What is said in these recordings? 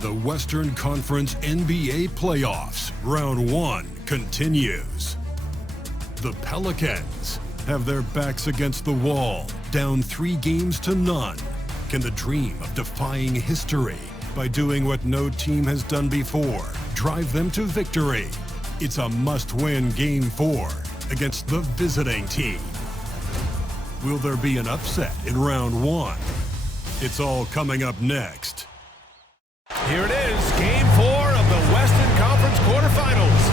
The Western Conference NBA playoffs, round 1 continues. The Pelicans have their backs against the wall, down 3 games to none. Can the dream of defying history by doing what no team has done before drive them to victory? It's a must-win Game 4 against the visiting team. Will there be an upset in round 1? It's all coming up next. Here it is, Game 4 of the Western Conference quarterfinals.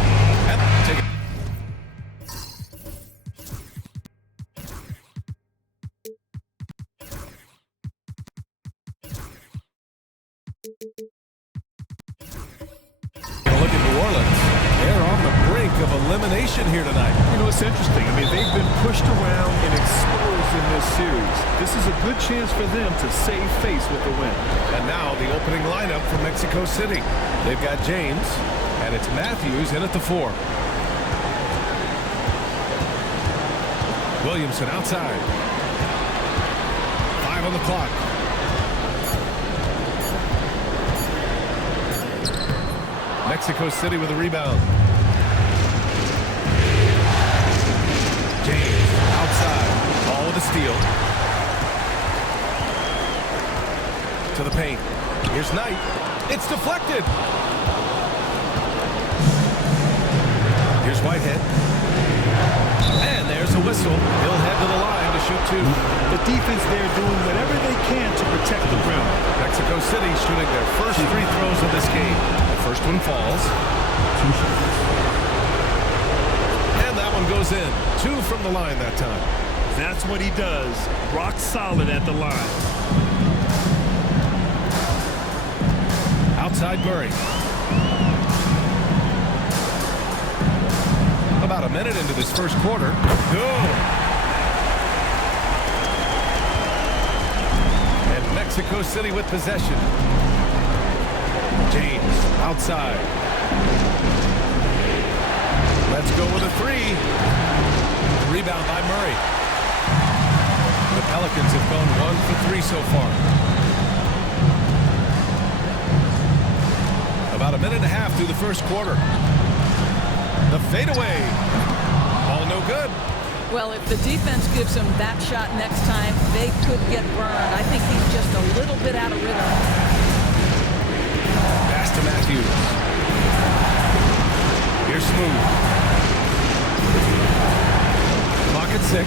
Look at New Orleans. They're on the brink of elimination here tonight. You know, it's interesting. I mean, they've been pushed around and exposed in this series. This is a good chance for them to save face with the win. And now the opening lineup for Mexico City. They've got James, and it's Matthews in at the 4. Williamson outside. 5 on the clock. Mexico City with a rebound. James outside. Ball with a steal. To the paint. Here's Knight. It's deflected. Here's Whitehead. And there's a whistle. He'll head to the line to shoot 2. The defense there doing whatever they can to protect the rim. Mexico City shooting their first free throws of this game. The first one falls. And that one goes in. 2 from the line that time. That's what he does. Rock solid at the line. Outside Murray. About a minute into this first quarter. Good. And Mexico City with possession. James outside. Let's go with a 3. Rebound by Murray. The Pelicans have gone 1 for 3 so far. About a minute and a half through the first quarter. The fadeaway. Ball no good. Well, if the defense gives him that shot next time, they could get burned. I think he's just a little bit out of rhythm. Pass to Matthews. Here's Smooth. Clock at 6.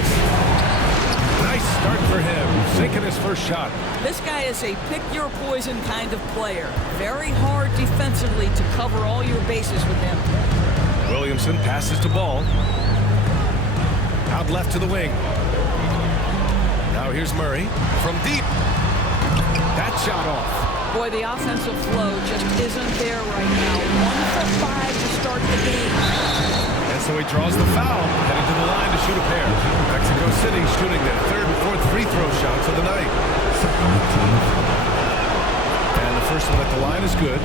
Nice start for him. Sinking his first shot. This guy is a pick-your-poison kind of player. Very hard defensively to cover all your bases with him. Williamson passes to Ball. Out left to the wing. Now here's Murray from deep. That shot off. Boy, the offensive flow just isn't there right now. 1 for 5 to start the game. And so he draws the foul, heading to the line to shoot a pair. Mexico City shooting their 3rd and 4th free throw shots of the night. And the first one at the line is good.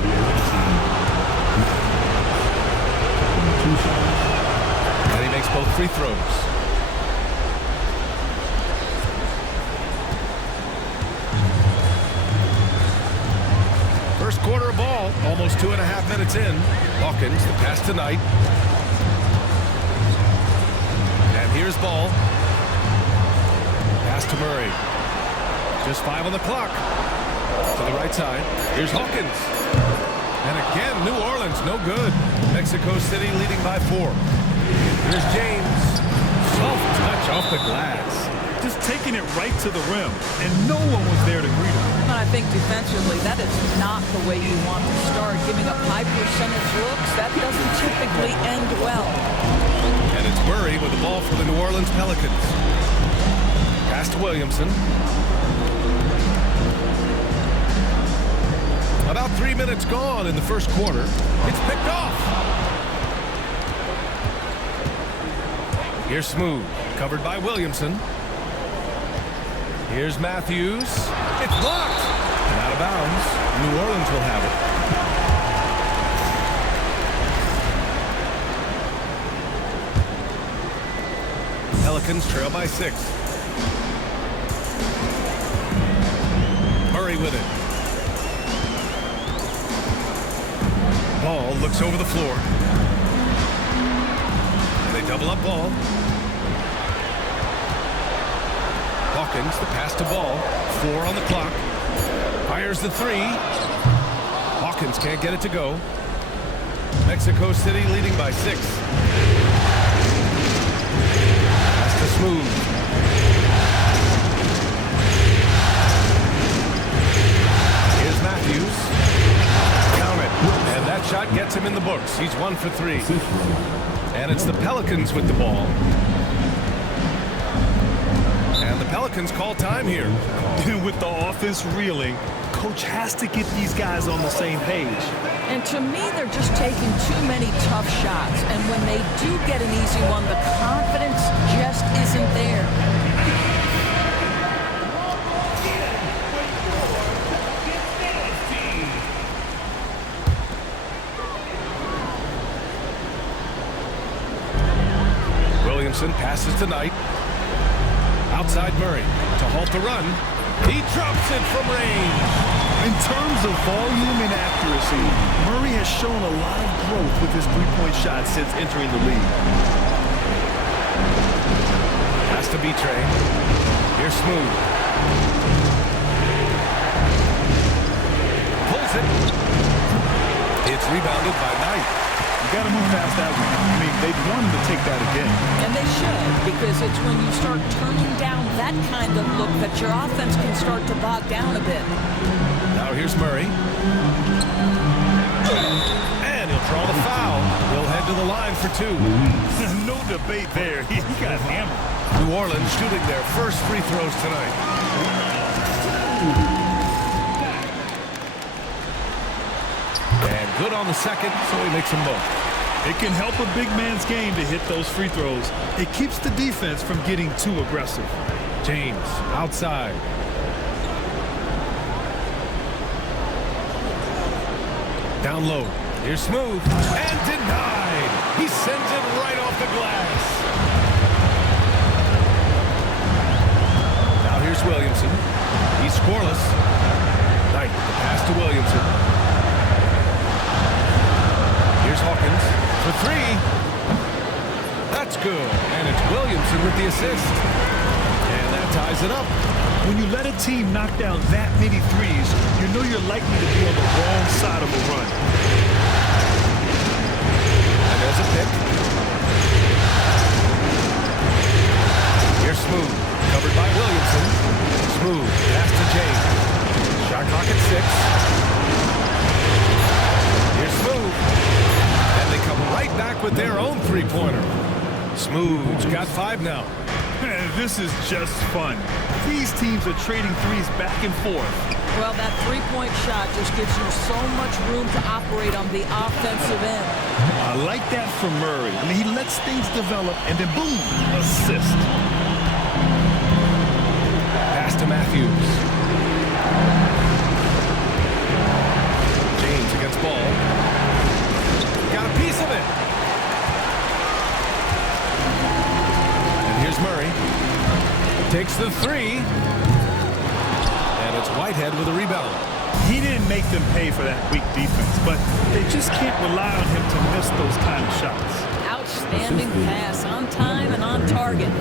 And he makes both free throws. First quarter of ball, almost 2.5 minutes in. Hawkins, the pass to Knight. And here's Ball. Pass to Murray. Just 5 on the clock. To the right side. Here's Hawkins. And again, New Orleans, no good. Mexico City leading by 4. Here's James. Soft touch off the glass. Just taking it right to the rim, and no one was there to greet him. And I think defensively, that is not the way you want to start. Giving up high percentage looks, that doesn't typically end well. And it's Murray with the ball for the New Orleans Pelicans. Pass to Williamson. About 3 minutes gone in the first quarter. It's picked off. Here's Smooth, covered by Williamson. Here's Matthews. It's blocked. And out of bounds. New Orleans will have it. Pelicans trail by 6. Murray with it. Ball looks over the floor. And they double up Ball. Hawkins, the pass to Ball. 4 on the clock. Fires the 3. Hawkins can't get it to go. Mexico City leading by 6. Pass to Smooth. Here's Matthews. Count it. And that shot gets him in the books. He's 1 for 3. And it's the Pelicans with the ball. And the Pelicans call time here. With the offense reeling, coach has to get these guys on the same page. And to me, they're just taking too many tough shots. And when they do get an easy one, the confidence just isn't there. Williamson passes to Knight. Outside Murray to halt the run. He drops it from range. In terms of volume and accuracy, Murray has shown a lot of growth with his three-point shot since entering the league. Has to be Trey. Here's Smooth. Pulls it. It's rebounded by Knight. You got to move past that one. I mean, they'd want him to take that again. And they should, because it's when you start turning down that kind of look that your offense can start to bog down a bit. Now here's Murray. And he'll draw the foul. He'll head to the line for 2. No debate there. He got hammered. New Orleans shooting their first free throws tonight. And good on the second, so he makes them both. It can help a big man's game to hit those free throws. It keeps the defense from getting too aggressive. James outside. Down low. Here's Smooth. And denied. He sends it right off the glass. Now here's Williamson. He's scoreless. Knight, the pass to Williamson. Here's Hawkins for 3. That's good. And it's Williamson with the assist. And that ties it up. When you let a team knock down that many threes, you know you're likely to be on the wrong side of a run. And there's a pick. Here's Smooth. Covered by Williamson. Smooth. Pass to James. Shot clock at 6. Here's Smooth. And they come right back with their own three-pointer. Smooth's got 5 now. This is just fun. These teams are trading threes back and forth. Well, that three-point shot just gives you so much room to operate on the offensive end. I like that from Murray. I mean, he lets things develop, and then boom, assist. Pass to Matthews. James against Ball. Got a piece of it. And here's Murray. Takes the 3. And it's Whitehead with a rebound. He didn't make them pay for that weak defense, but they just can't rely on him to miss those kind of shots. Outstanding pass, on time and on target.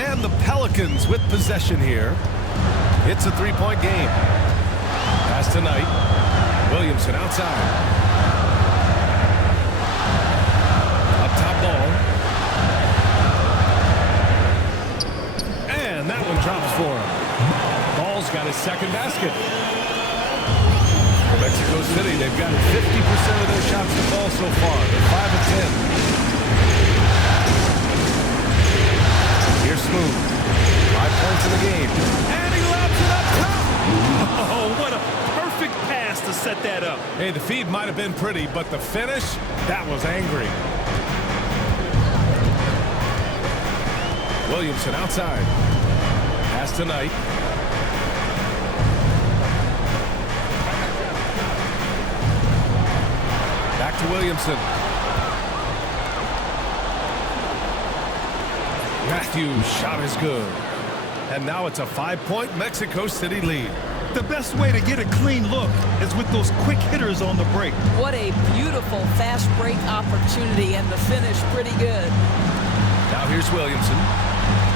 And the Pelicans with possession here. It's a 3-point game. Pass to Knight. Williamson outside. Up top Ball. And that one drops for him. Ball's got his second basket. For Mexico City, they've gotten 50% of their shots to fall so far. They're 5 of 10. Here's Smooth. 5 points in the game. And he lobs it up top. Oh, what a perfect pass to set that up. Hey, the feed might have been pretty, but the finish, that was angry. Williamson outside. Pass to Knight. Back to Williamson. Matthews' shot is good. And now it's a 5-point Mexico City lead. The best way to get a clean look is with those quick hitters on the break. What a beautiful fast break opportunity, and the finish pretty good. Now here's Williamson.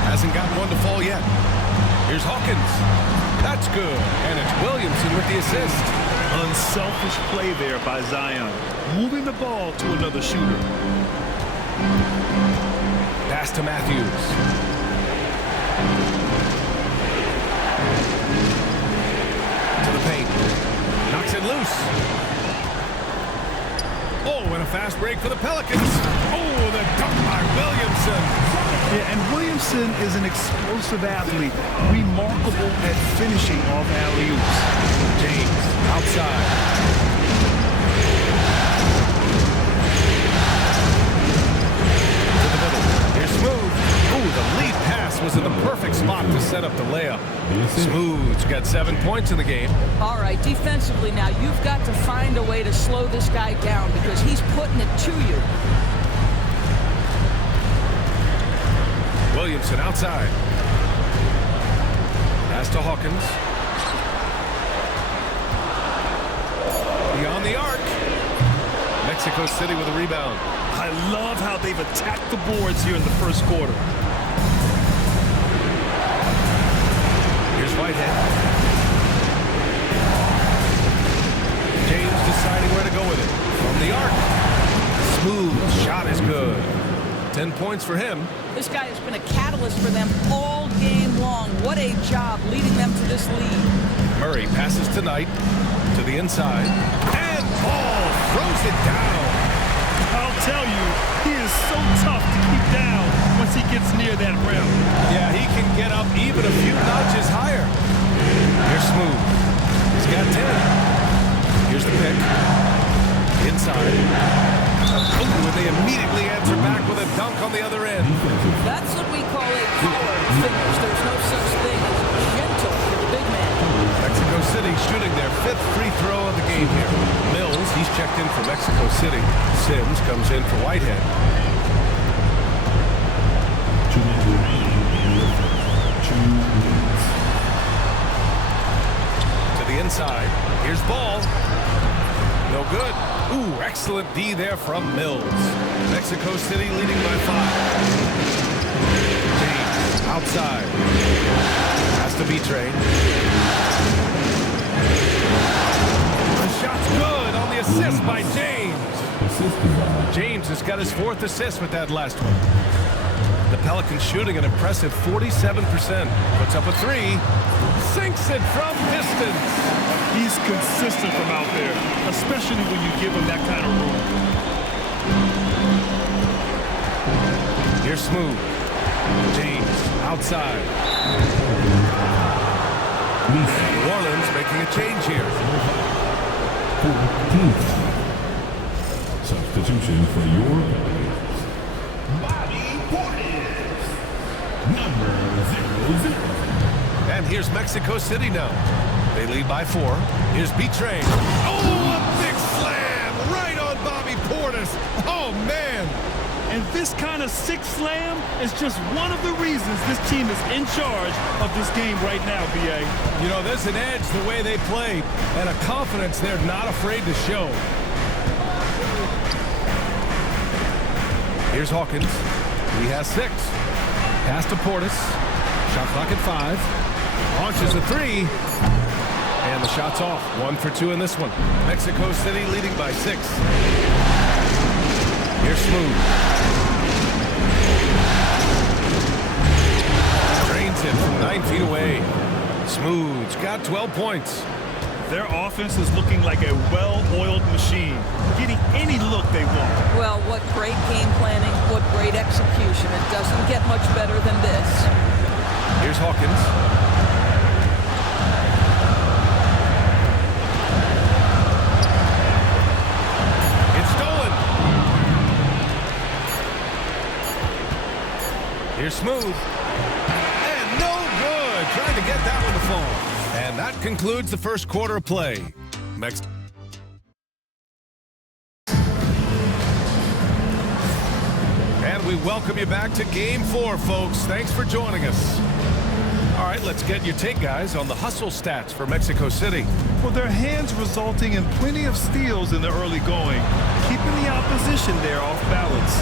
Hasn't gotten one to fall yet. Here's Hawkins. That's good. And it's Williamson with the assist. Unselfish play there by Zion. Moving the ball to another shooter. Pass to Matthews. To the paint. Knocks it loose. Oh, and a fast break for the Pelicans. Oh, the dunk by Williamson. Yeah, and Williamson is an explosive athlete, remarkable at finishing off alley-oops. James outside. To the middle. Here's Smooth. Ooh, the lead pass was in the perfect spot to set up the layup. Smooth's got 7 points in the game. All right, defensively now, you've got to find a way to slow this guy down because he's putting it to you. Williamson outside. Pass to Hawkins. Beyond the arc. Mexico City with a rebound. I love how they've attacked the boards here in the first quarter. Here's Whitehead. James deciding where to go with it. From the arc. Smooth shot is good. 10 points for him. This guy has been a catalyst for them all game long. What a job leading them to this lead. Murray passes to Knight. To the inside. And Ball throws it down. I'll tell you, he is so tough to keep down once he gets near that rim. Yeah, he can get up even a few notches higher. Here's Smooth. He's got 10. Here's the pick. Inside. Oh, and they immediately answer back with a dunk on the other end. That's what we call a power finish. There's no such thing as gentle for the big man. Mexico City shooting their 5th free throw of the game here. Mills, he's checked in for Mexico City. Sims comes in for Whitehead. To the inside. Here's Ball. No good. Ooh, excellent D there from Mills. Mexico City leading by 5. James outside. Has to be trained. The shot's good on the assist by James. James has got his 4th assist with that last one. The Pelicans shooting an impressive 47%. Puts up a 3. Sinks it from distance. He's consistent from out there, especially when you give him that kind of room. Here's Smooth. James outside. New Orleans making a change here. 14th substitution for your Pelicans. Bobby Portis, number 00. And here's Mexico City now. They lead by 4. Here's B-Train. Oh, a big slam right on Bobby Portis. Oh, man. And this kind of sick slam is just one of the reasons this team is in charge of this game right now, B.A. You know, there's an edge the way they play and a confidence they're not afraid to show. Here's Hawkins. He has 6. Pass to Portis. Shot clock at 5. Launches a 3. And the shot's off. 1 for 2 in this one. Mexico City leading by 6. Here's Smooth. Drains it from 9 feet away. Smooth's got 12 points. Their offense is looking like a well-oiled machine, getting any look they want. Well, what great game planning, what great execution. It doesn't get much better than this. Here's Hawkins. Here's Smooth. And no good. Trying to get that one to fall. And that concludes the first quarter of play. And we welcome you back to Game 4, folks. Thanks for joining us. All right, let's get your take, guys, on the hustle stats for Mexico City. Well, their hands resulting in plenty of steals in the early going, keeping the opposition there off balance.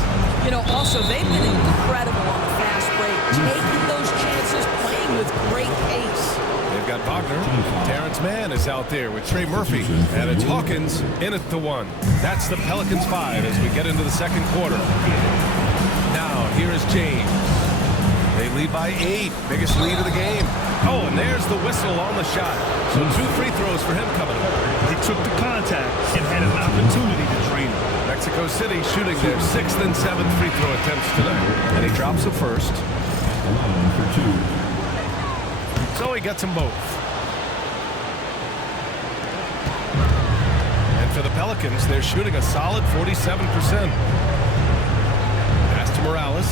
You know, also, they've been incredible on the fast break, taking those chances, playing with great pace. They've got Wagner. Terrence Mann is out there with Trey Murphy. And it's Hawkins in at the 1. That's the Pelicans 5 as we get into the second quarter. Now, here is James. They lead by 8. Biggest lead of the game. Oh, and there's the whistle on the shot. So 2 free throws for him coming up. He took the contact and had an opportunity to drain it. Mexico City shooting their 6th and 7th free throw attempts tonight. And he drops the first. So he gets them both. And for the Pelicans, they're shooting a solid 47%. Pass to Morales.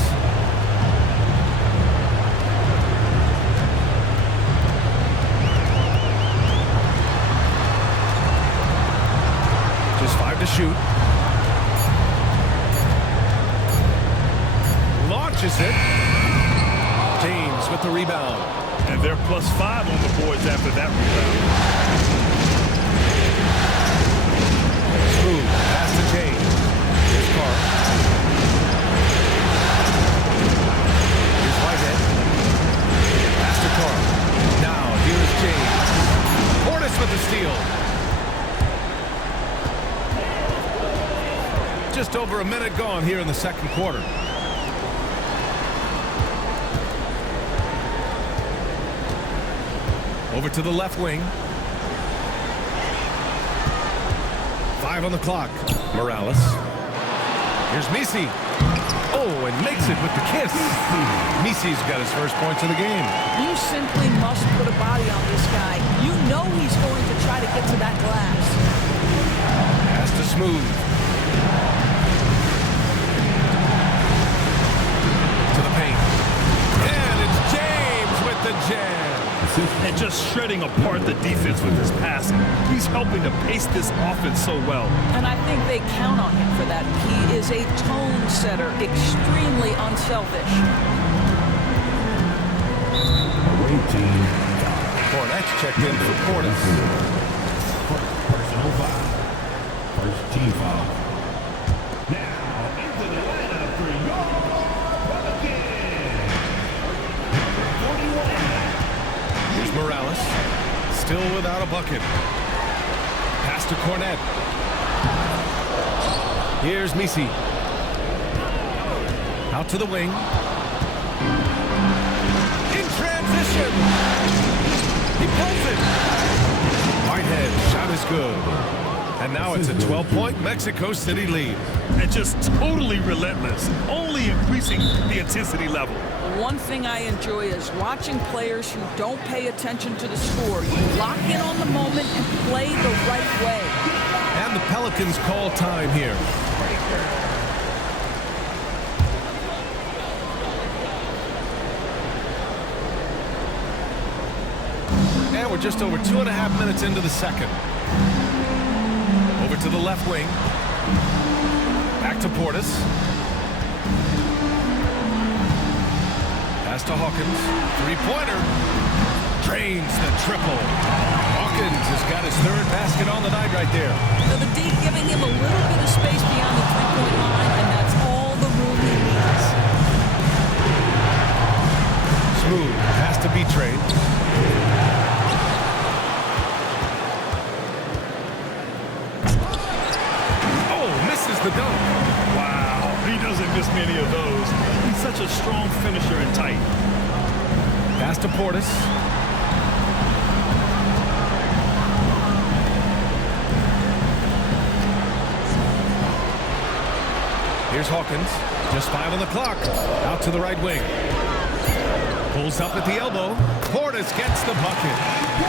Just 5 to shoot. Launches it. James with the rebound. And they're +5 on the boards after that rebound. Smooth. Pass to James. Here's Carr. Here's Whitehead. Pass to Carr. Now, here's James. Portis with the steal. Just over a minute gone here in the second quarter. Over to the left wing. 5 on the clock. Morales. Here's Misi. Oh, and makes it with the kiss. Misi's got his first points of the game. You simply must put a body on this guy. You know he's going to try to get to that glass. Pass to Smooth. To the paint. And it's James with the jam. And just shredding apart the defense with his passing. He's helping to pace this offense so well. And I think they count on him for that. He is a tone setter, extremely unselfish. Cornette's checked in for Portis. Personal foul. First team foul. Now into the lineup for your Pelicans. 41. Here's Morales. Still without a bucket. Pass to Cornette. Here's Misi. Out to the wing. In transition. He pulls it. Whitehead. Shot is good. And now it's a 12-point Mexico City lead. And just totally relentless. Only increasing the intensity level. One thing I enjoy is watching players who don't pay attention to the score. You lock in on the moment and play the right way. And the Pelicans call time here. And we're just over 2.5 minutes into the second. Over to the left wing. Back to Portis. Pass to Hawkins. Three-pointer. Drains the triple. Hawkins has got his 3rd basket on the night right there. So the D giving him a little bit of space beyond the three-point line, and that's all the room he needs. Smooth. Pass to B-Trade. Oh, misses the dunk. Wow, he doesn't miss many of those. He's such a strong finisher and tight. Pass to Portis. Here's Hawkins. Just 5 on the clock. Out to the right wing. Pulls up at the elbow. Portis gets the bucket.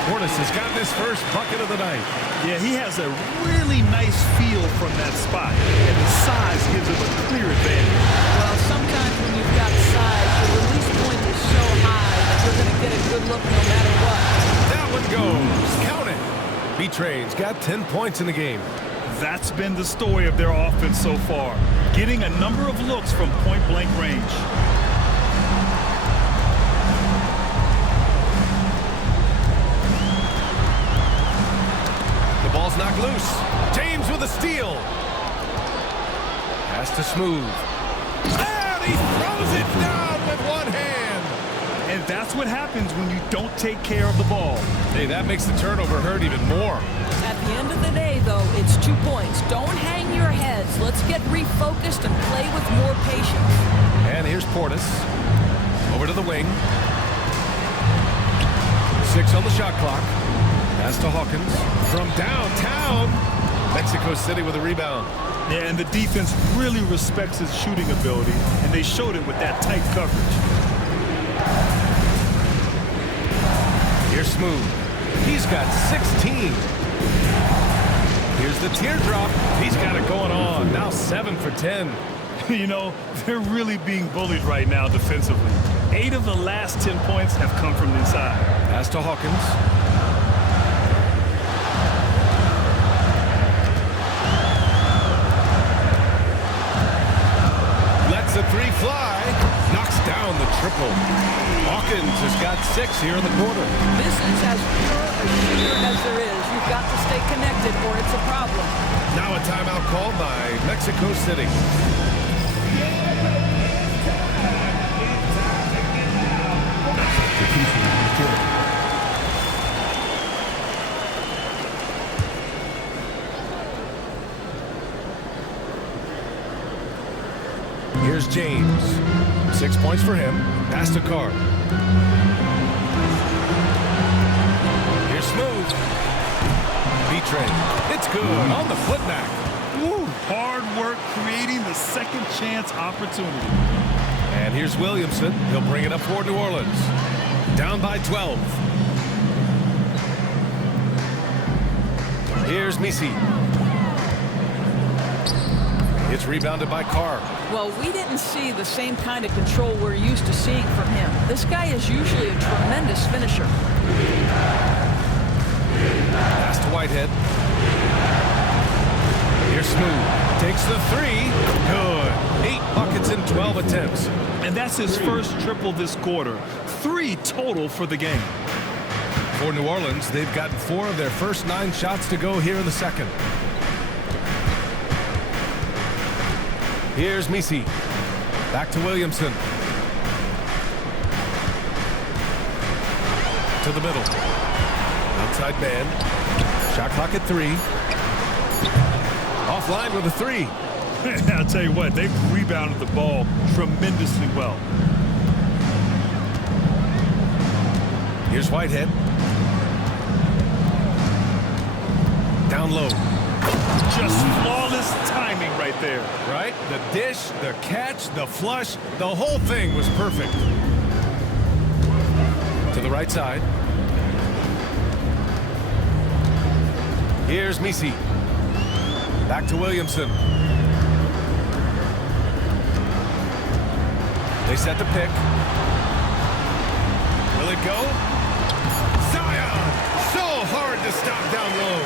Portis has gotten his first bucket of the night. Yeah, he has a really nice feel from that spot, and the size gives him a clear advantage. Well, sometimes when you've got size, your release point is so high that you're going to get a good look no matter what. That one goes. Count it. B-Train's got 10 points in the game. That's been the story of their offense so far, getting a number of looks from point-blank range. Pass to Smooth. And he throws it down with one hand. And that's what happens when you don't take care of the ball. Hey, that makes the turnover hurt even more. At the end of the day, though, it's 2 points. Don't hang your heads. Let's get refocused and play with more patience. And here's Portis. Over to the wing. 6 on the shot clock. Pass to Hawkins. From downtown. Mexico City with a rebound. Yeah, and the defense really respects his shooting ability, and they showed it with that tight coverage. Here's Smooth. He's got 16. Here's the teardrop. He's got it going on. Now 7 for 10. You know, they're really being bullied right now defensively. 8 of the last 10 points have come from inside. Pass to Hawkins. Lets the 3 fly. Knocks down the triple. Hawkins has got 6 here in the quarter. This is as pure a shooter as there is. You've got to stay connected or it's a problem. Now a timeout called by Mexico City. Here's James. 6 points for him. Pass to Carr. Here's Smooth. B-Train. It's good on the putback. Woo, hard work creating the second chance opportunity. And here's Williamson. He'll bring it up for New Orleans. Down by 12. Here's Misi. It's rebounded by Carr. Well, we didn't see the same kind of control we're used to seeing from him. This guy is usually a tremendous finisher. Pass to Whitehead. Here's Smooth. Takes the 3. Good. 8 buckets in 12 attempts. And that's his first triple this quarter. 3 total for the game. For New Orleans, they've gotten 4 of their first 9 shots to go here in the second. Here's Misi. Back to Williamson. To the middle. Outside man. Shot clock at 3. Offline with a 3. I'll tell you what, they've rebounded the ball tremendously well. Here's Whitehead. Down low. Just flawless timing right there. Right? The dish, the catch, the flush, the whole thing was perfect. To the right side. Here's Misi. Back to Williamson. They set the pick. Will it go? Zion! So hard to stop down low.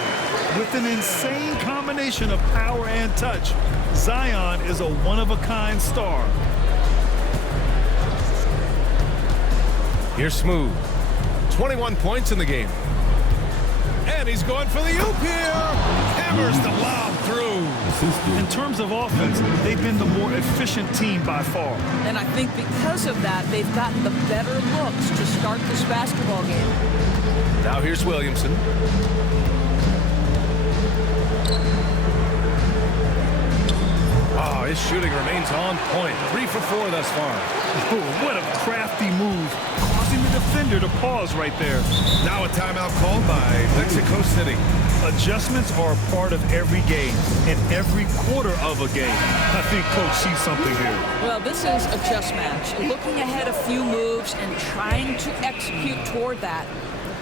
With an insane combination of power and touch, Zion is a one-of-a-kind star. Here's Smooth. 21 points in the game. And he's going for the oop here. Hammers the lob through. In terms of offense, they've been the more efficient team by far. And I think because of that, they've gotten the better looks to start this basketball game. Now here's Williamson. Oh, his shooting remains on point. 3 for 4 thus far. Oh, what a crafty move, causing the defender to pause right there. Now a timeout called by Mexico City. Adjustments are a part of every game, and every quarter of a game. I think Coach sees something here. Well, this is a chess match. Looking ahead a few moves and trying to execute toward that.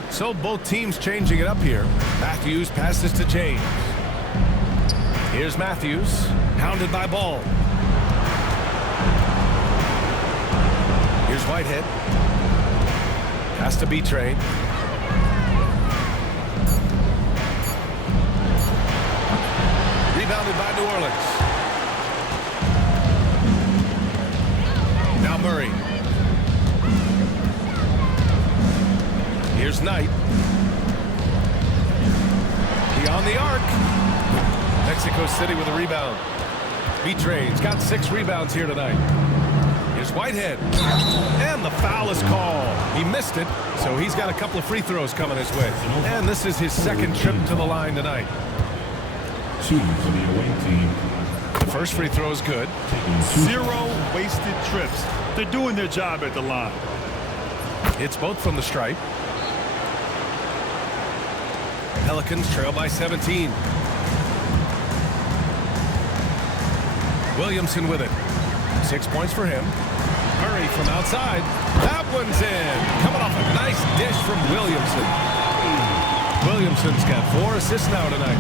So both teams changing it up here. Matthews passes to James. Here's Matthews, hounded by Ball. Here's Whitehead. Has to be trained. Rebounded by New Orleans. Now Murray. Here's Knight. Beyond the arc. Mexico City with a rebound. Betray's got 6 rebounds here tonight. Here's Whitehead. And the foul is called. He missed it, so he's got a couple of free throws coming his way. And this is his second trip to the line tonight. 2 for the away team. The first free throw is good. 0 wasted trips. They're doing their job at the line. It's both from the stripe. Pelicans trail by 17. Williamson with it. 6 points for him. Murray from outside. That one's in. Coming off a nice dish from Williamson. Williamson's got 4 assists now tonight.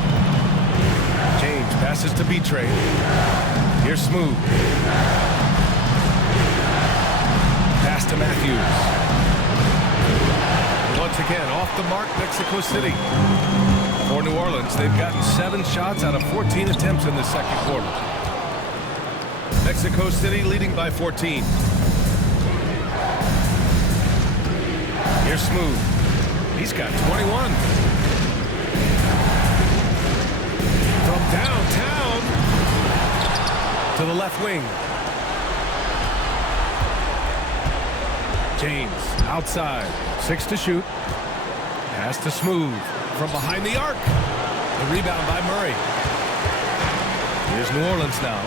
James passes to Betray. Here's Smooth. Pass to Matthews. Once again, off the mark, Mexico City. For New Orleans, they've gotten 7 shots out of 14 attempts in the second quarter. Mexico City leading by 14. Here's Smooth. He's got 21. From downtown to the left wing. James outside. 6 to shoot. Pass to Smooth from behind the arc. The rebound by Murray. Here's New Orleans now.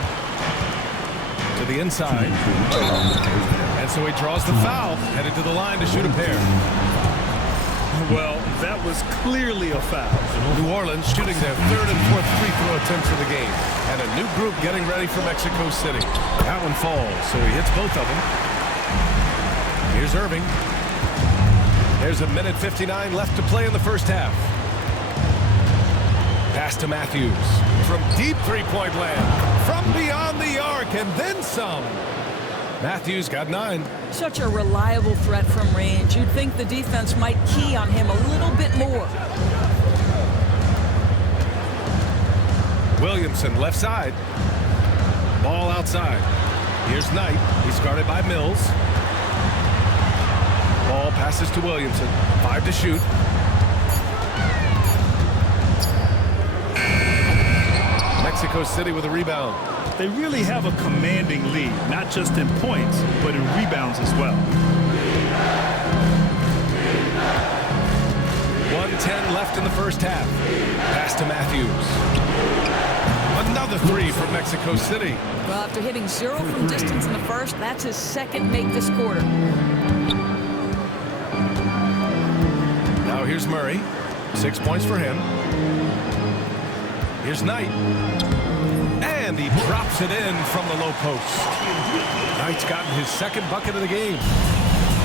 To the inside. And so he draws the foul. Headed to the line to shoot a pair. Well, that was clearly a foul. New Orleans shooting their 3rd and 4th free throw attempts of the game. And a new group getting ready for Mexico City. That one falls, so he hits both of them. Here's Irving. There's a minute 59 left to play in the first half. Pass to Matthews. From deep three-point land. From beyond the arc, and then some. Matthews got 9. Such a reliable threat from range. You'd think the defense might key on him a little bit more. Williamson left side. Ball outside. Here's Knight. He's guarded by Mills. Ball passes to Williamson. 5 to shoot. Mexico City with a rebound. They really have a commanding lead, not just in points, but in rebounds as well. 1:10 left in the first half. Pass to Matthews. Another 3 from Mexico City. Well, after hitting 0 from distance in the first, that's his second make this quarter. Now here's Murray. 6 points for him. Here's Knight. And he drops it in from the low post. Knight's gotten his second bucket of the game.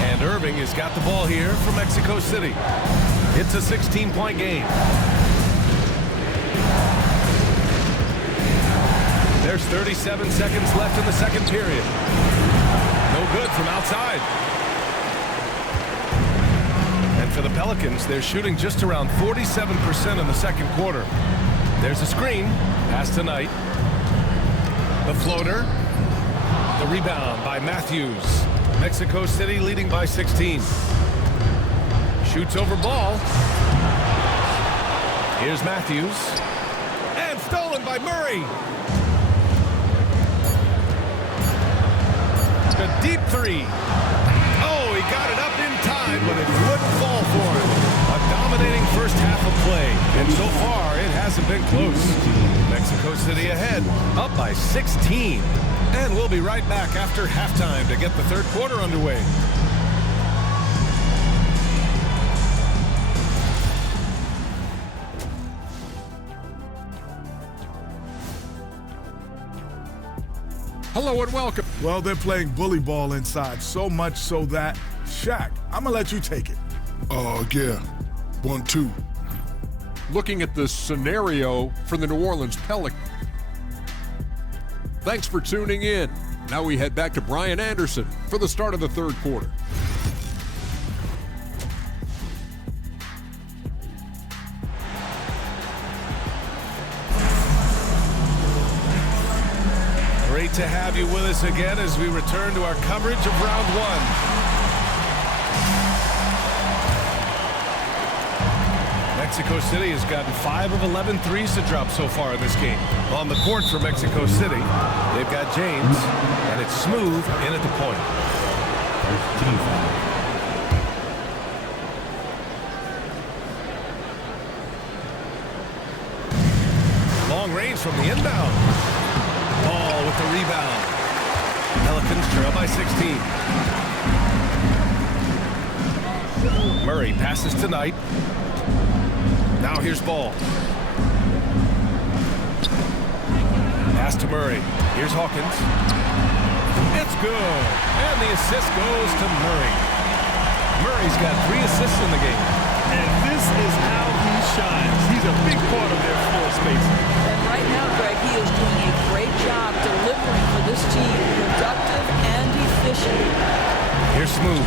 And Irving has got the ball here for Mexico City. It's a 16-point game. There's 37 seconds left in the second period. No good from outside. And for the Pelicans, they're shooting just around 47% in the second quarter. There's a screen. Pass to Knight. The floater. The rebound by Matthews. Mexico City leading by 16. Shoots over ball. Here's Matthews. And stolen by Murray. A deep 3. Oh, he got it up in time, but it wouldn't fall for him. A dominating first half of play. And so far, it hasn't been close. Mexico City ahead, up by 16. And we'll be right back after halftime to get the third quarter underway. Hello and welcome. Well, they're playing bully ball inside, so much so that, Shaq, I'm gonna let you take it. Yeah. 1-2. Looking at the scenario for the New Orleans Pelicans. Thanks for tuning in. Now we head back to Brian Anderson for the start of the third quarter. Great to have you with us again as we return to our coverage of round 1. Mexico City has gotten 5 of 11 threes to drop so far in this game. On the court for Mexico City, they've got James, and it's Smooth in at the point. First team foul. Long range from the inbound. Ball with the rebound. Pelicans trail by 16. Murray passes to Knight. Now here's Ball. Pass to Murray. Here's Hawkins. It's good. And the assist goes to Murray. Murray's got 3 assists in the game. And this is how he shines. He's a big part of their floor spacing. And right now, Greg, he is doing a great job delivering for this team. Productive and efficient. Here's Smooth.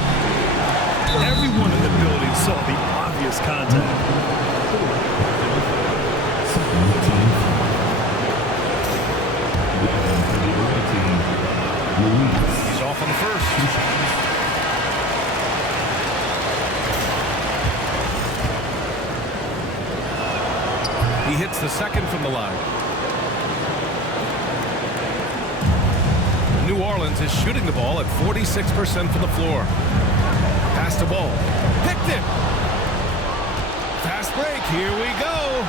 Everyone in the building saw the obvious contact. He's off on the first. He hits the second from the line. New Orleans is shooting the ball at 46% from the floor. Pass to Ball. Picked it. Fast break. Here we go.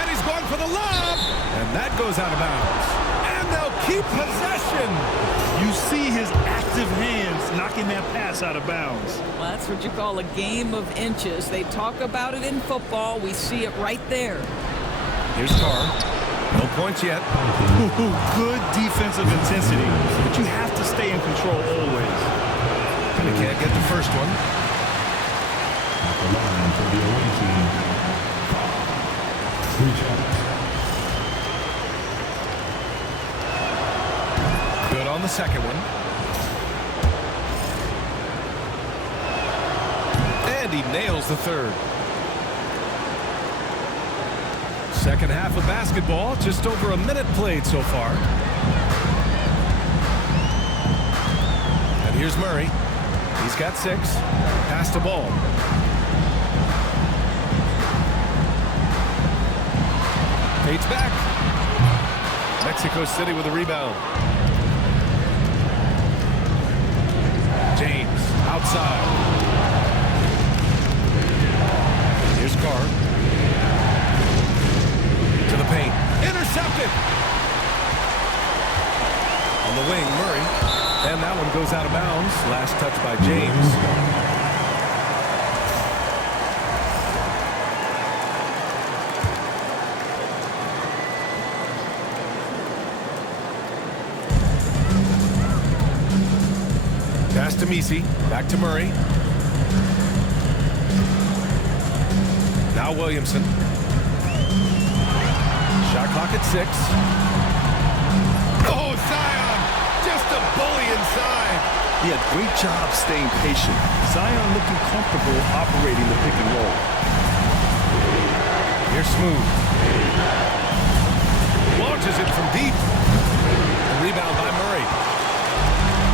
And he's going for the lob. And that goes out of bounds. And they'll keep possession. You see his active hands knocking that pass out of bounds. Well, that's what you call a game of inches. They talk about it in football. We see it right there. Here's Carr. No points yet. Good defensive intensity, but you have to stay in control always. They can't get the first one. At the line for the away team. 3 shots. Good on the second one. And he nails the third. Second half of basketball, just over a minute played so far. And here's Murray. He's got 6. Pass to Ball. Fades back. Mexico City with a rebound. James outside. Here's Carr. To the paint. Intercepted. On the wing, Murray. And that one goes out of bounds. Last touch by James. Pass to Misi. Back to Murray. Now Williamson. Shot clock at 6. Oh, Zion! Just a bully inside. He had great job staying patient. Zion looking comfortable operating the pick and roll. Here's Smooth. Launches it from deep. A rebound by Murray.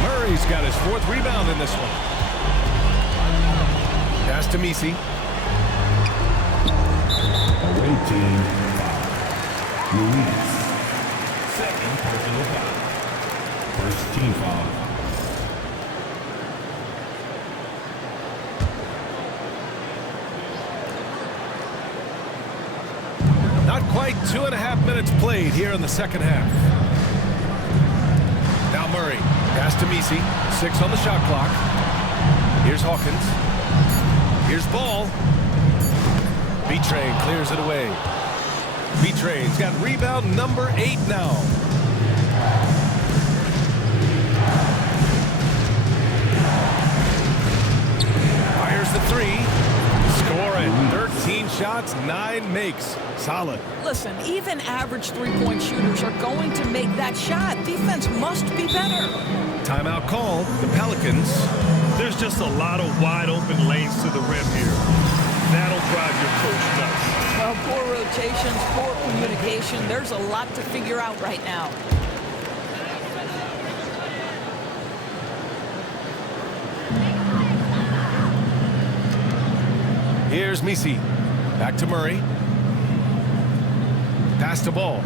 Murray's got his 4th rebound in this one. Pass to Misi. Away team foul. Luis. Second personal foul. First team foul. Not quite 2.5 minutes played here in the second half. Now Murray. Pass to Misi. 6 on the shot clock. Here's Hawkins. Here's Ball. B-Train clears it away. B-Train's got rebound number 8 now. Fires the 3. Score it. 13 shots, 9 makes. Solid. Listen, even average three-point shooters are going to make that shot. Defense must be better. Timeout called. The Pelicans. There's just a lot of wide open lanes to the rim here. That'll drive your coach nuts. Well, poor rotations, poor communication. There's a lot to figure out right now. Here's Misi. Back to Murray. Pass to Ball.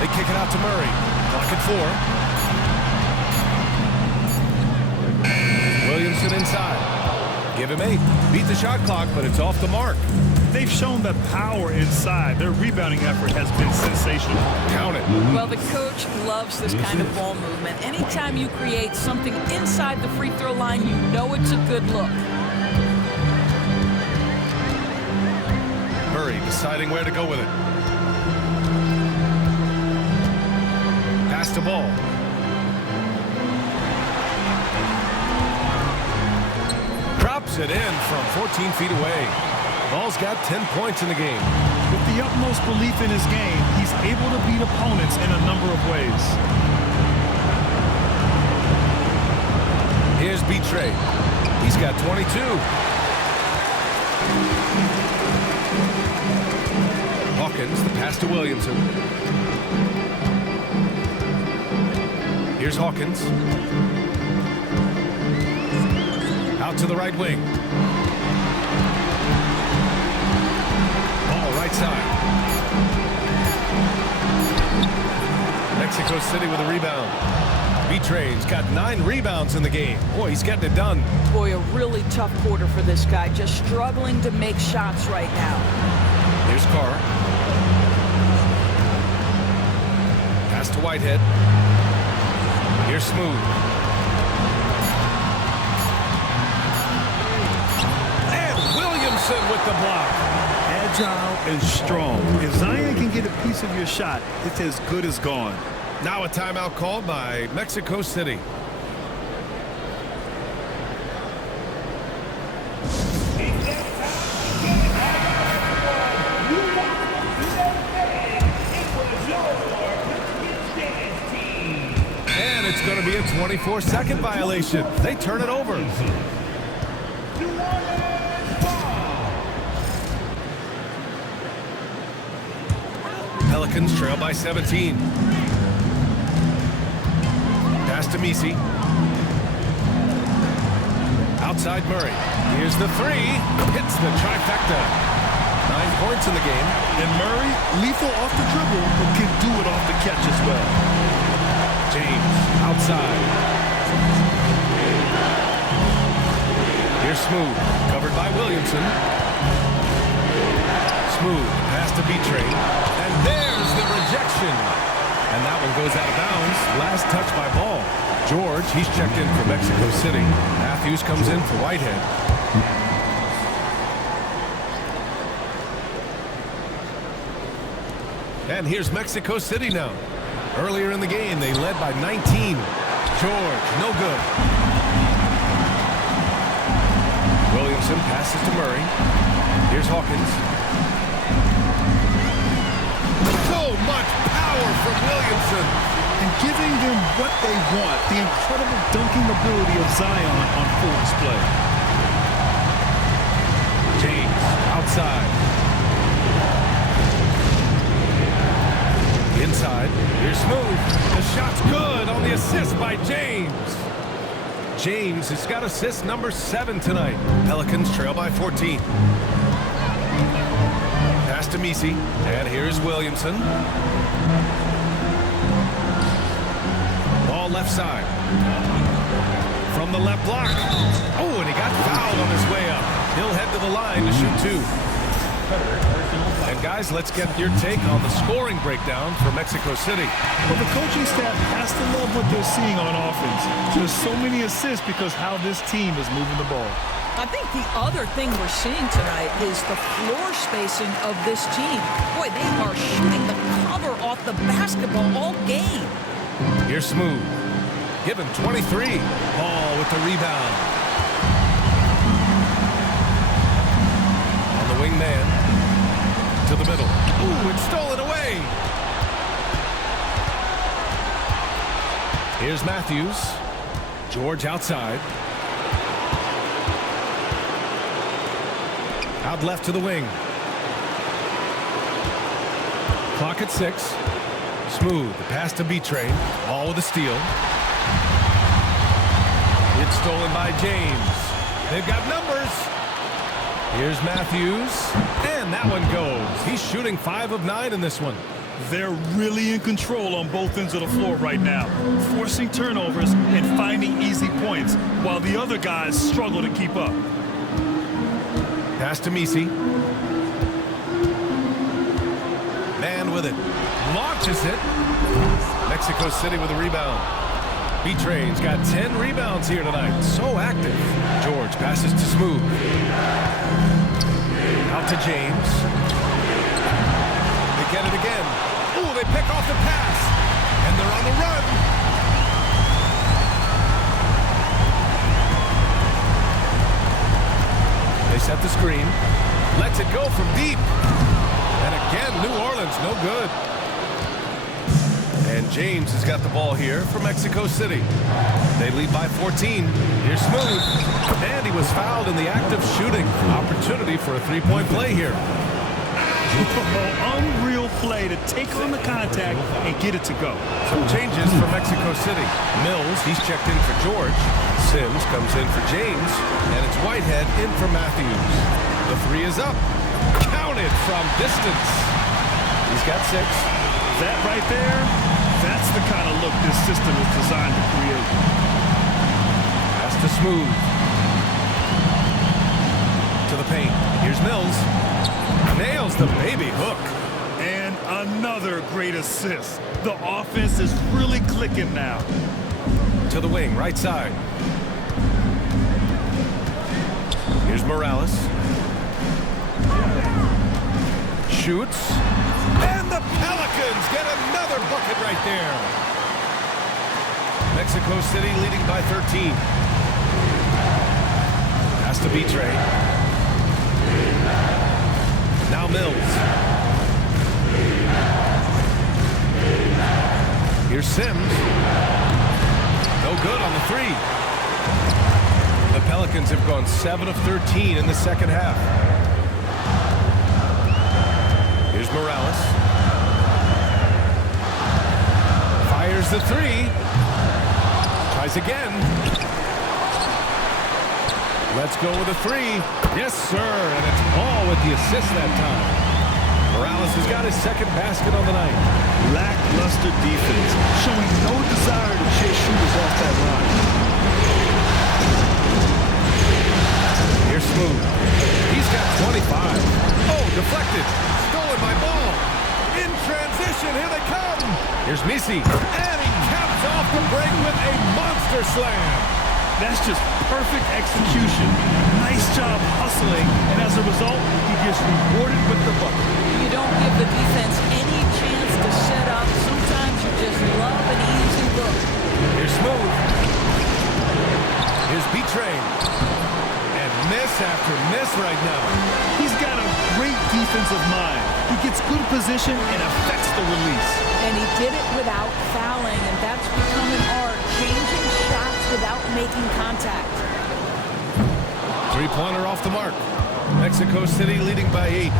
They kick it out to Murray. Clock at 4. Williamson inside. Give him 8. Beat the shot clock, but it's off the mark. They've shown the power inside. Their rebounding effort has been sensational. Count it. Well, the coach loves this kind of ball movement. Anytime you create something inside the free throw line, you know it's a good look. Murray deciding where to go with it. Pass to Ball. Drops it in from 14 feet away. Ball's got 10 points in the game. With the utmost belief in his game, he's able to beat opponents in a number of ways. Here's Betray. He's got 22. Hawkins, the pass to Williamson. Here's Hawkins. Out to the right wing. Ball right side. Mexico City with a rebound. Betray's got 9 rebounds in the game. Boy, he's getting it done. Boy, a really tough quarter for this guy. Just struggling to make shots right now. Here's Carr. Pass to Whitehead. Here's Smooth. And Williamson with the block. Agile and strong. If Zion can get a piece of your shot, it's as good as gone. Now a timeout called by Mexico City. And it's going to be a 24-second violation. They turn it over. Pelicans trail by 17. Pass to Misi. Outside Murray. Here's the 3. Hits the trifecta. 9 points in the game. And Murray, lethal off the dribble, but can do it off the catch as well. James outside. Here's Smooth. Covered by Williamson. Smooth. Pass to Betray. And there's the rejection. And that one goes out of bounds. Last touch by Ball. George, he's checked in for Mexico City. Matthews comes in for Whitehead. And here's Mexico City now. Earlier in the game, they led by 19. George, no good. Williamson passes to Murray. Here's Hawkins. So much power from Williamson. And giving them what they want, the incredible dunking ability of Zion on full display. James outside. Inside. Here's Smooth. The shot's good on the assist by James. James has got assist number 7 tonight. Pelicans trail by 14. Pass to Misi. And here's Williamson. Ball left side. From the left block. Oh, and he got fouled on his way up. He'll head to the line to shoot 2. And guys, let's get your take on the scoring breakdown for Mexico City. Well, the coaching staff has to love what they're seeing on offense. There's so many assists because how this team is moving the ball. I think the other thing we're seeing tonight is the floor spacing of this team. Boy, they are shooting the cover off the basketball all game. Here's Smooth. Give him 23. Ball with the rebound. On the wing man. To the middle. Ooh, it's stolen away. Here's Matthews. George outside. Out left to the wing. Clock at 6. Smooth. The pass to Betray. All with a steal. It's stolen by James. They've got numbers. Here's Matthews, and that one goes. He's shooting 5 of 9 in this one. They're really in control on both ends of the floor right now, forcing turnovers and finding easy points, while the other guys struggle to keep up. Pass to Misi. Man with it. Launches it. Mexico City with a rebound. B-Train's got 10 rebounds here tonight. So active. George passes to Smooth. Out to James. They get it again. Ooh, they pick off the pass. And they're on the run. They set the screen. Lets it go from deep. And again, New Orleans, no good. And James has got the ball here for Mexico City. They lead by 14. Here's Smooth. And he was fouled in the act of shooting. Opportunity for a three-point play here. Unreal play to take on the contact and get it to go. Some changes for Mexico City. Mills, he's checked in for George. Sims comes in for James. And it's Whitehead in for Matthews. The three is up. Counted from distance. He's got 6. That right there, that's the kind of look this system is designed to create. Pass to Smooth. To the paint. Here's Mills. Nails the baby hook. And another great assist. The offense is really clicking now. To the wing, right side. Here's Morales. Shoots. And the Pelicans get another bucket right there. Mexico City leading by 13. Has to be Trey. Now Mills. Here's Sims. No good on the 3. The Pelicans have gone 7 of 13 in the second half. Here's Morales. Fires the 3. Tries again. Let's go with a 3. Yes, sir. And it's all with the assist that time. Morales has got his second basket on the night. Lackluster defense, showing no desire to chase shooters off that line. Here's Smooth. He's got 25. Oh, deflected. Stolen by Ball. In transition, here they come. Here's Misi. And he caps off the break with a monster slam. That's just perfect execution. Nice job hustling, and as a result, he gets rewarded with the bucket. You don't give the defense any chance to set up. Sometimes you just love an easy look. Here's Smooth. Here's B-Train. And miss after miss right now. He's got a great defensive mind. He gets good position and affects the release. And he did it without fouling, and that's become an art, changing shots without making contact. Three-pointer off the mark. Mexico City leading by 8.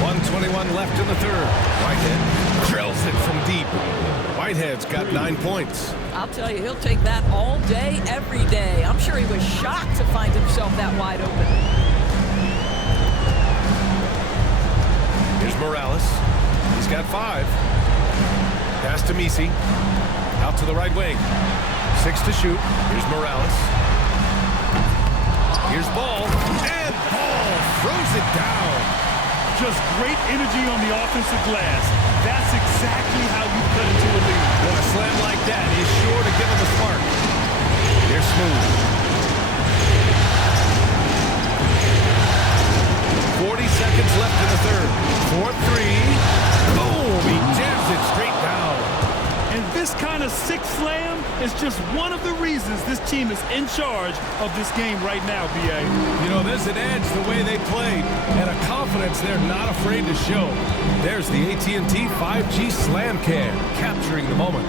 1:21 left in the third. Whitehead drills it from deep. Whitehead's got 9 points. I'll tell you, he'll take that all day, every day. I'm sure he was shocked to find himself that wide open. Here's Morales. He's got 5. Pass to Misi. Out to the right wing. 6 to shoot. Here's Morales. Here's Ball. And Ball throws it down. Just great energy on the offensive glass. That's exactly how you cut into a lead. Well, a slam like that is sure to give him a spark. Here's Smooth. 40 seconds left in the third. 4-3. Boom! He jams it straight down. And this kind of sick slam is just one of the reasons this team is in charge of this game right now, B.A. You know, there's an edge the way they played and a confidence they're not afraid to show. There's the AT&T 5G Slam Cam capturing the moment.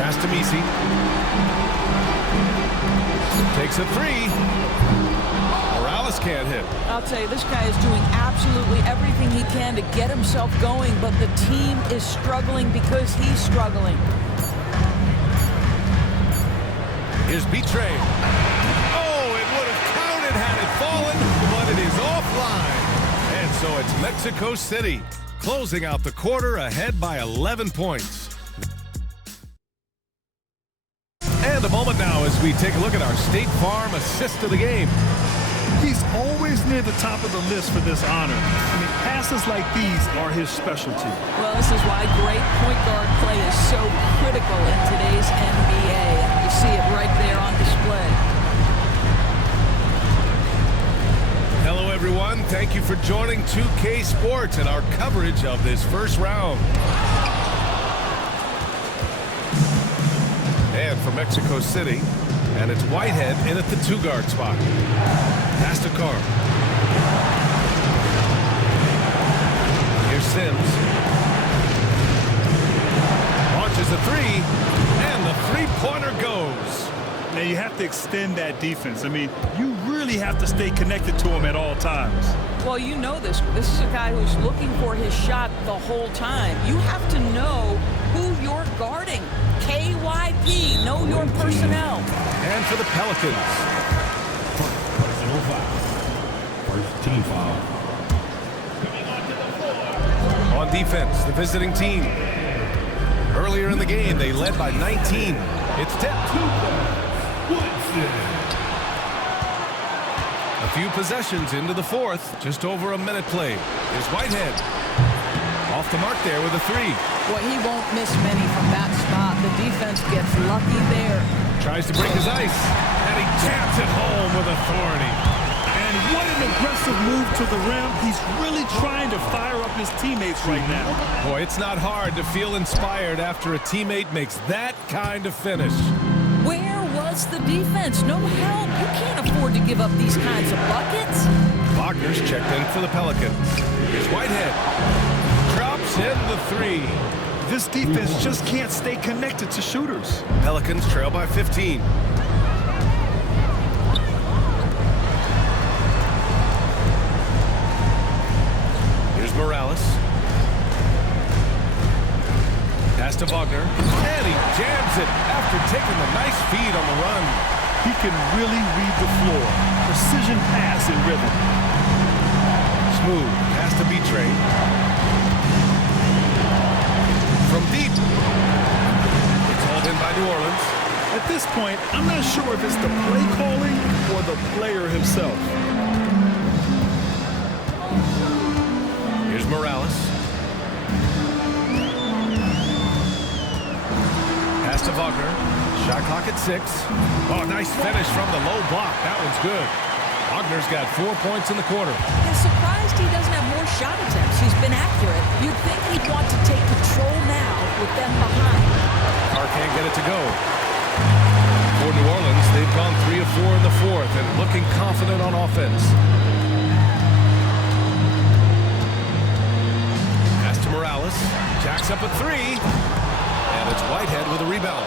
Pass to Misi. Takes a 3. Morales can't hit. I'll tell you, this guy is doing absolutely everything he can to get himself going, but the team is struggling because he's struggling. Here's Betray. Oh, it would have counted had it fallen, but it is offline. And so it's Mexico City closing out the quarter ahead by 11 points. And a moment now as we take a look at our State Farm assist of the game. He's always near the top of the list for this honor. I mean, passes like these are his specialty. Well, this is why great point guard play is so critical in today's NBA. And you see it right there on display. Hello, everyone. Thank you for joining 2K Sports and our coverage of this first round. And for Mexico City, and it's Whitehead in at the 2-guard spot. Pass to Carr. Here's Sims. Launches a three, and the three-pointer goes. Now, you have to extend that defense. I mean, you really have to stay connected to him at all times. Well, you know this. This is a guy who's looking for his shot the whole time. You have to know who you're guarding. KYP, know your personnel. And for the Pelicans. Personal foul. First team foul. On defense, the visiting team. Earlier in the game, they led by 19. It's tipped. A few possessions into the fourth. Just over a minute played. Here's Whitehead. Off the mark there with a three. Well, he won't miss many from that spot. The defense gets lucky there. Tries to break his ice. And he jams it home with authority. And what an aggressive move to the rim. He's really trying to fire up his teammates right now. Boy, it's not hard to feel inspired after a teammate makes that kind of finish. Where was the defense? No help. You can't afford to give up these kinds of buckets. Wagner's checked in for the Pelicans. Here's Whitehead. Drops in the three. This defense just can't stay connected to shooters. Pelicans trail by 15. Here's Morales. Pass to Wagner. And he jams it after taking the nice feed on the run. He can really read the floor. Precision pass in rhythm. Smooth. Pass to Betray. From deep. It's hauled in by New Orleans. At this point, I'm not sure if it's the play calling or the player himself. Here's Morales. Pass to Wagner. Shot clock at 6. Oh, nice finish from the low block. That one's good. Wagner's got 4 points in the quarter. I'm surprised he doesn't have more shot attempts. He's been accurate. You'd think he'd want to take control now with them behind. Carr can't get it to go. For New Orleans, they've gone 3 of 4 in the fourth and looking confident on offense. Pass to Morales. Jacks up a 3. And it's Whitehead with a rebound.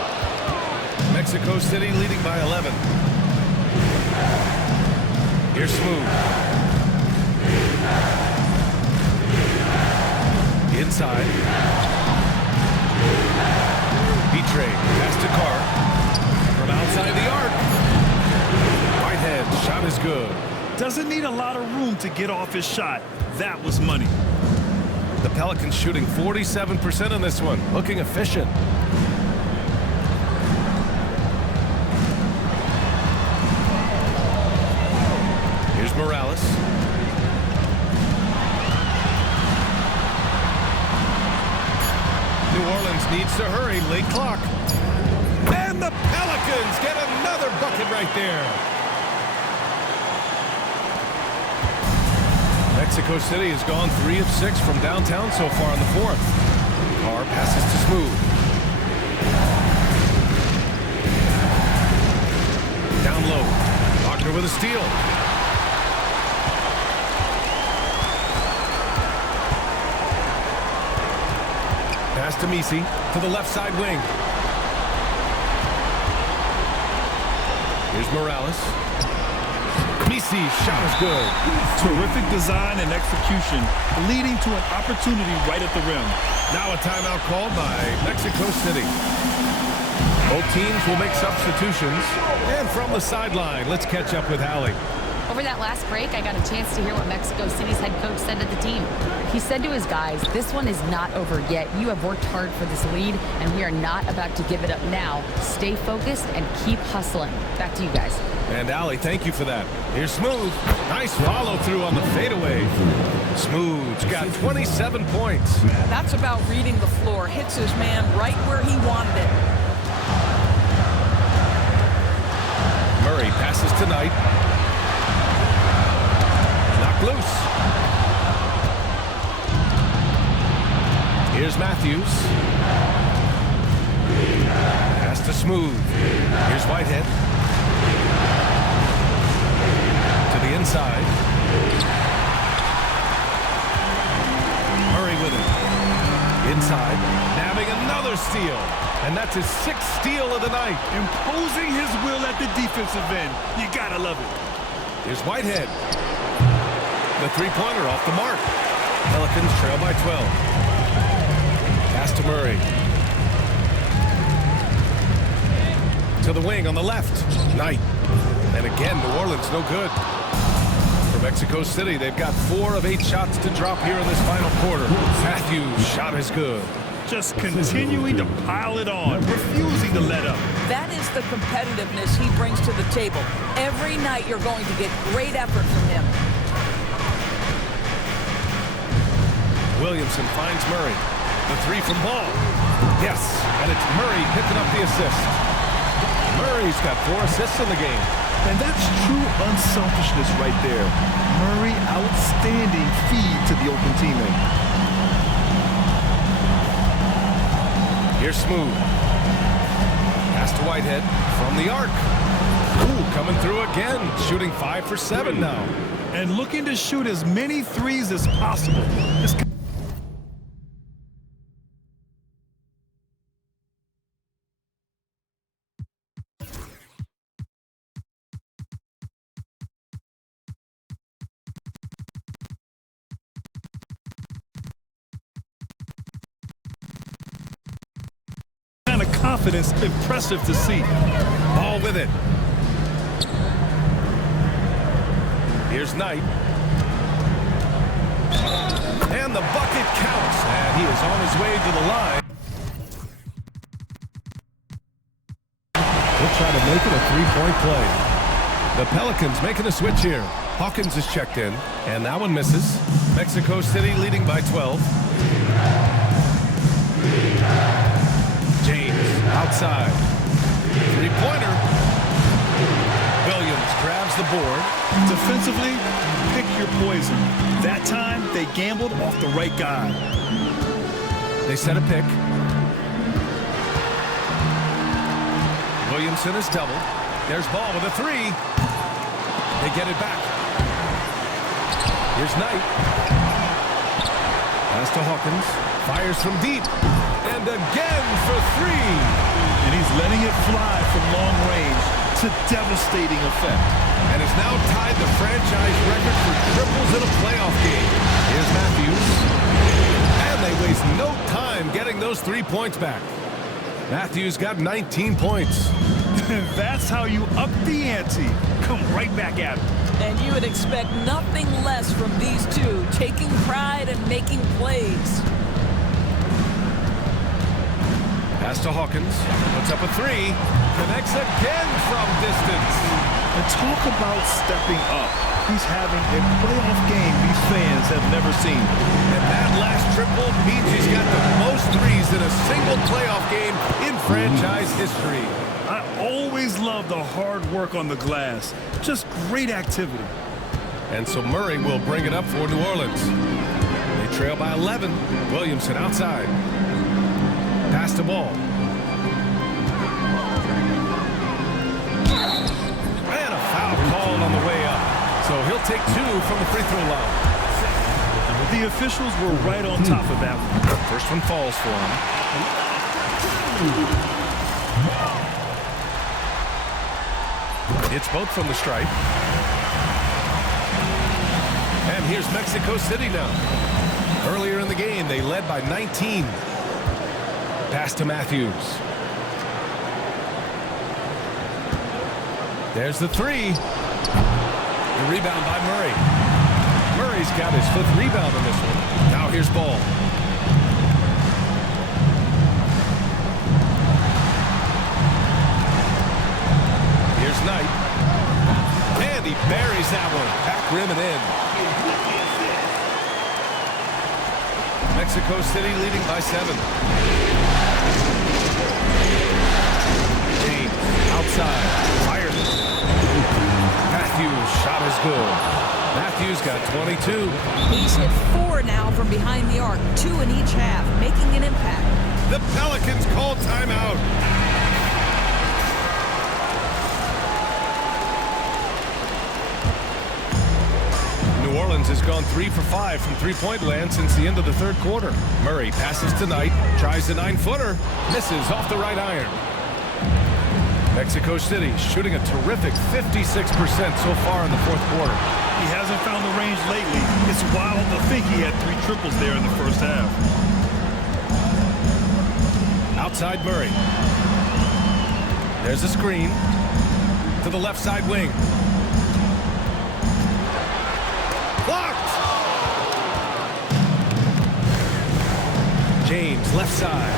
Mexico City leading by 11. Here's Smooth. Inside. Betray. Pass to Carr. From outside the arc. Whitehead. Shot is good. Doesn't need a lot of room to get off his shot. That was money. The Pelicans shooting 47% on this one. Looking efficient. Here's Morales. New Orleans needs to hurry. Late clock. And the Pelicans get another bucket right there. Mexico City has gone 3 of 6 from downtown so far in the fourth. Carr passes to Smooth. Down low. Wagner with a steal. Pass to Misi to the left side wing. Here's Morales. Misi's shot is good. Terrific design and execution, leading to an opportunity right at the rim. Now a timeout called by Mexico City. Both teams will make substitutions. And from the sideline, let's catch up with Hallie. Over that last break, I got a chance to hear what Mexico City's head coach said to the team. He said to his guys, this one is not over yet. You have worked hard for this lead, and we are not about to give it up now. Stay focused and keep hustling. Back to you guys. And Allie, thank you for that. Here's Smooth. Nice follow through on the fadeaway. Smooth's got 27 points. That's about reading the floor. Hits his man right where he wanted it. Murray passes to Knight. Knocked loose. Here's Matthews. Pass to Smooth. Here's Whitehead. To the inside. Murray with it. Inside. Nabbing another steal. And that's his 6th steal of the night. Imposing his will at the defensive end. You gotta love it. Here's Whitehead. The three-pointer off the mark. Pelicans trail by 12. Pass to Murray. To the wing on the left. Knight. And again, New Orleans no good. For Mexico City, they've got 4 of 8 shots to drop here in this final quarter. Matthews' shot is good. Just continuing to pile it on, refusing to let up. That is the competitiveness he brings to the table. Every night you're going to get great effort from him. Williamson finds Murray. The three from Ball. Yes, and it's Murray picking up the assist. Murray's got 4 assists in the game. And that's true unselfishness right there. Murray, outstanding feed to the open teammate. Here's Smooth. Pass to Whitehead from the arc. Ooh, coming through again. Shooting 5 for 7 now. And looking to shoot as many threes as possible. Confidence, impressive to see. Ball with it. Here's Knight. And the bucket counts. And he is on his way to the line. He'll try to make it a 3-point play. The Pelicans making a switch here. Hawkins is checked in. And that one misses. Mexico City leading by 12. Outside. Three-pointer. Williams grabs the board. Defensively, pick your poison. That time, they gambled off the right guy. They set a pick. Williamson is doubled. There's Ball with a 3. They get it back. Here's Knight. Pass to Hawkins. Fires from deep. And again for 3. And he's letting it fly from long range to devastating effect. And has now tied the franchise record for triples in a playoff game. Here's Matthews. And they waste no time getting those 3 points back. Matthews got 19 points. That's how you up the ante. Come right back at him. And you would expect nothing less from these two, taking pride and making plays. Pass to Hawkins. Puts up a 3. Connects again from distance. And talk about stepping up. He's having a playoff game these fans have never seen. And that last triple means he's got the most threes in a single playoff game in franchise history. I always love the hard work on the glass. Just great activity. And so Murray will bring it up for New Orleans. They trail by 11. Williamson outside. Pass to Ball. And a foul called on the way up. So he'll take 2 from the free throw line. The officials were right on top of that one. First one falls for him. It's both from the stripe. And here's Mexico City now. Earlier in the game, they led by 19. Pass to Matthews. There's the three. The rebound by Murray. Murray's got his 5th rebound on this one. Now here's Ball. Here's Knight. And he buries that one. Back rim and in. Mexico City leading by 7. James outside. Fired it. Matthews shot is good. Matthews got 22. He's hit 4 now from behind the arc, 2 in each half, making an impact. The Pelicans call timeout. New Orleans has gone 3 for 5 from three-point land since the end of the 3rd quarter. Murray passes to Knight, tries the 9-footer, misses off the right iron. Mexico City shooting a terrific 56% so far in the 4th quarter. He hasn't found the range lately. It's wild to think he had 3 triples there in the first half. Outside Murray. There's a screen to the left side wing. Blocked! James, left side.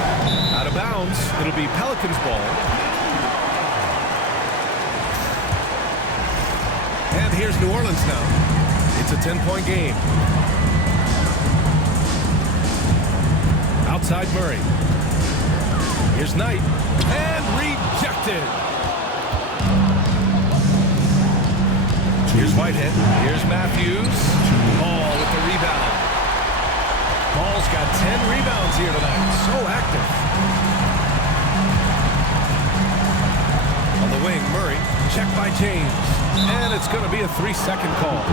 Out of bounds. It'll be Pelicans ball. And here's New Orleans now. It's a 10-point game. Outside Murray. Here's Knight. And rejected. Here's Whitehead. Here's Matthews. Ball with the rebound. Ball's got 10 rebounds here tonight. So active. On the wing, Murray. Checked by James. And it's going to be a 3-second call.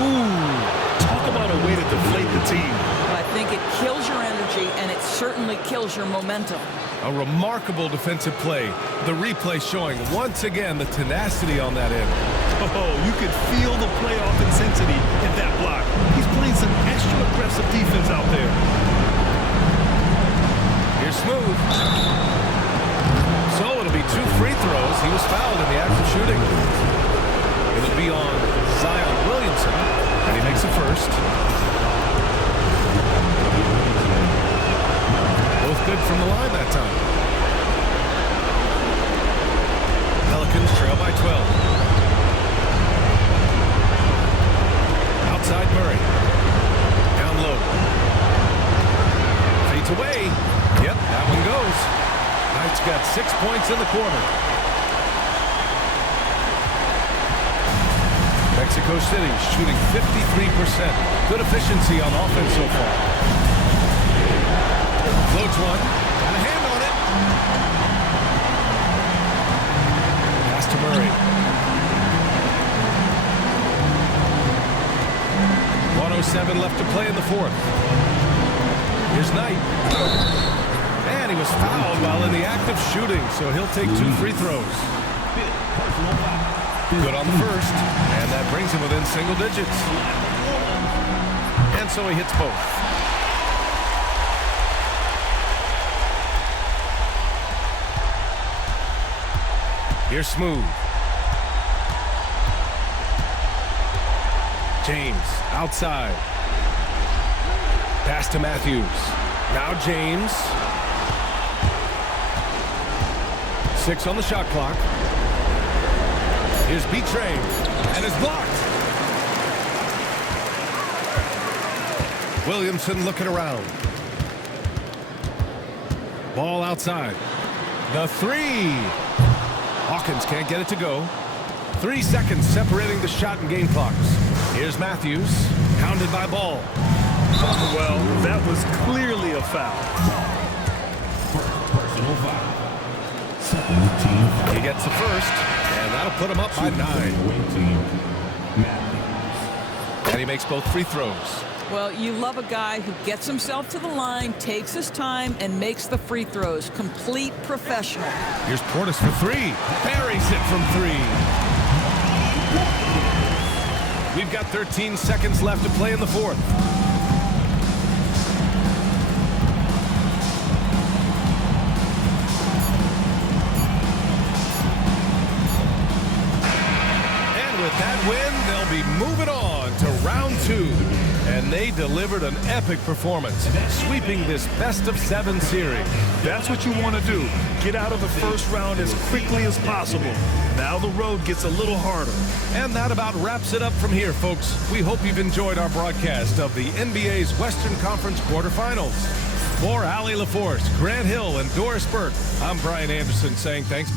Ooh, talk about a way to deflate the team. I think it kills your energy, and it certainly kills your momentum. A remarkable defensive play. The replay showing once again the tenacity on that end. Oh, you could feel the playoff intensity in that block. He's playing some extra aggressive defense out there. Here's Smooth. So it'll be 2 free throws. He was fouled in the act of shooting. It'll be on Zion Williamson, and he makes the first. Both good from the line that time. Pelicans trail by 12. Outside Murray. Down low. Fades away. Yep, that one goes. Knight's got 6 points in the quarter. Mexico City shooting 53%. Good efficiency on offense so far. Floats one. Got a hand on it. Pass to Murray. 1:07 left to play in the 4th. Here's Knight. And he was fouled while in the act of shooting, so he'll take 2 free throws. Good on the first, and that brings him within single digits. And so he hits both. Here's Smooth. James, outside. Pass to Matthews. Now James. 6 on the shot clock. Here's B-Train, and it's blocked. Williamson looking around. Ball outside. The 3. Hawkins can't get it to go. 3 seconds separating the shot and game clocks. Here's Matthews, hounded by Ball. Well, that was clearly a foul. Personal foul. He gets the first, and that'll put him up by 9. And he makes both free throws. Well, you love a guy who gets himself to the line, takes his time, and makes the free throws. Complete professional. Here's Portis for 3. Buries it from 3. We've We've got 13 seconds left to play in the fourth. And with that win, they'll be moving on to round 2. And they delivered an epic performance, sweeping this best-of-7 series. That's what you want to do. Get out of the first round as quickly as possible. Now the road gets a little harder. And that about wraps it up from here, folks. We hope you've enjoyed our broadcast of the NBA's Western Conference quarterfinals. For Allie LaForce, Grant Hill, and Doris Burke, I'm Brian Anderson saying thanks.